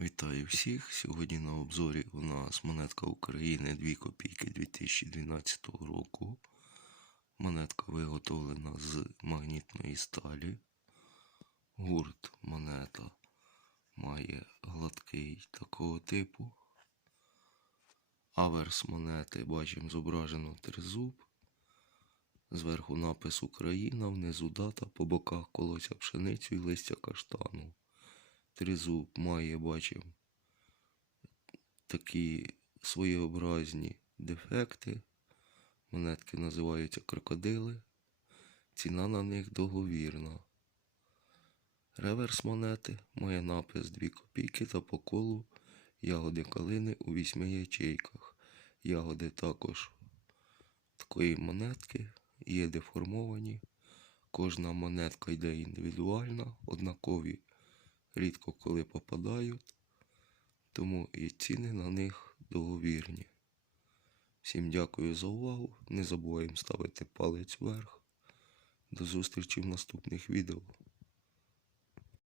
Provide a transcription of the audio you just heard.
Вітаю всіх! Сьогодні на обзорі у нас монетка України 2 копійки 2012 року. Монетка виготовлена з магнітної сталі. Гурт монета має гладкий такого типу. Аверс монети бачимо зображено тризуб. Зверху напис Україна, внизу дата, по боках колося пшеницю і листя каштану. Тризуб має, бачимо, такі своєобразні дефекти. Монетки називаються крокодили. Ціна на них договірна. Реверс монети має напис 2 копійки та по колу ягоди калини у 8 ячейках. Ягоди також такої монетки є деформовані. Кожна монетка йде індивідуальна, однакові рідко коли попадають, тому і ціни на них договірні. Всім дякую за увагу. Не забуваємо ставити палець вверх. До зустрічі в наступних відео.